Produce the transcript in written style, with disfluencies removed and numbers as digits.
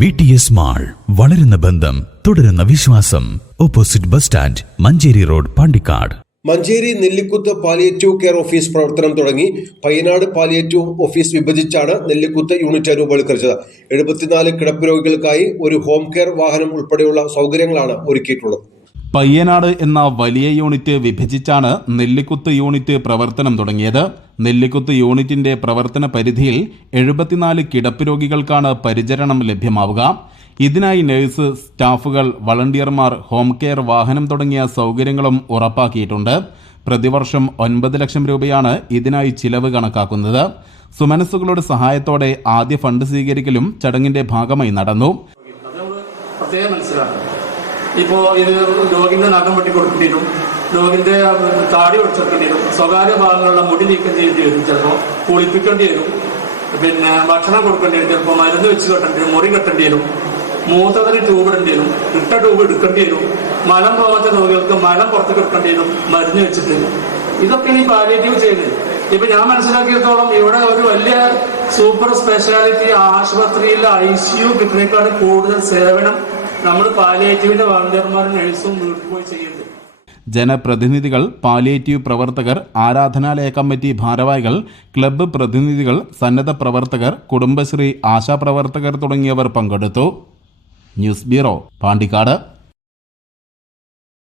VTS mall, വളരുന്ന ബന്ധം, തുടരുന്ന വിശ്വാസം. Opposite bus stand, Manjeri road, Pandikkad. Manjeri Nellikuth palliative care office പ്രവർത്തനം തുടങ്ങി. പയ്യനാട് പാലിയേറ്റീവ് ഓഫീസ് വിഭജിച്ചാണ് നെല്ലിക്കുത്ത് യൂണിറ്റ് രൂപവൽക്കരിച്ചത്. 74 കിടപ്പ് രോഗികൾക്കായി ഒരു ഹോം കെയർ വാഹനം ഉൾപ്പെടെയുള്ള സൗകര്യങ്ങളാണ് ഒരുക്കിയിട്ടുള്ളത്. പയ്യനാട് എന്ന വലിയ യൂണിറ്റ് വിഭജിച്ചാണ് നെല്ലിക്കുത്ത് യൂണിറ്റ് പ്രവർത്തനം തുടങ്ങിയത്. നെല്ലിക്കുത്ത് യൂണിറ്റിന്റെ പ്രവർത്തന പരിധിയിൽ 74 കിടപ്പ് രോഗികൾക്കാണ് പരിചരണം ലഭ്യമാവുക. ഇതിനായി നഴ്സ്, സ്റ്റാഫുകൾ, വളണ്ടിയർമാർ, ഹോം കെയർ വാഹനം തുടങ്ങിയ സൗകര്യങ്ങളും ഉറപ്പാക്കിയിട്ടുണ്ട്. പ്രതിവർഷം 9 ലക്ഷം രൂപയാണ് ഇതിനായി ചിലവ് കണക്കാക്കുന്നത്. സുമനസ്സുകളുടെ സഹായത്തോടെ ആദ്യ ഫണ്ട് സ്വീകരിക്കലും ചടങ്ങിന്റെ ഭാഗമായി നടന്നു. ഇപ്പോൾ ഇത് രോഗിൻ്റെ നഖം വെട്ടി കൊടുക്കേണ്ടി വരും, രോഗിൻ്റെ താടി ഒടിച്ചെടുക്കേണ്ടി വരും, സ്വകാര്യ ഭാഗങ്ങളിലുള്ള മുടി നീക്കം ചെയ്യേണ്ടി വരും, ചിലപ്പോൾ കുളിപ്പിക്കേണ്ടി വരും, പിന്നെ ഭക്ഷണം കൊടുക്കേണ്ടി വരും, ചിലപ്പോൾ മരുന്ന് വെച്ച് കെട്ടേണ്ടി വരും, മുറി കെട്ടേണ്ടി വരും, മൂത്രത്തിന് ട്യൂബ് ഇടേണ്ടി വരും, ഇട്ട ട്യൂബ് എടുക്കേണ്ടി വരും, മലം പോകാത്ത രോഗികൾക്ക് മലം പുറത്തേക്ക് എടുക്കേണ്ടി വരും മരുന്ന് വെച്ചിട്ട്. ഇതൊക്കെയാണ് ഈ പാലിയേറ്റീവ് ചെയ്യുന്നത്. ഇപ്പൊ ഞാൻ മനസ്സിലാക്കിയിടത്തോളം ഇവിടെ ഒരു വലിയ സൂപ്പർ സ്പെഷ്യാലിറ്റി ആശുപത്രിയിൽ ICU കിട്ടുന്നതിനേക്കാൾ കൂടുതൽ സേവനം നമ്മൾ പാലിയേറ്റീവിന്റെ വളണ്ടിയർമാരും നഴ്സും വീട്ടിൽ പോയി ചെയ്യുന്നത്. ജനപ്രതിനിധികൾ, പാലിയേറ്റീവ് പ്രവർത്തകർ, ആരാധനാലയ കമ്മിറ്റി ഭാരവാഹികൾ, ക്ലബ്ബ് പ്രതിനിധികൾ, സന്നദ്ധ പ്രവർത്തകർ, കുടുംബശ്രീ, ആശാപ്രവർത്തകർ തുടങ്ങിയവർ പങ്കെടുത്തു. News bureau, Pandikkad.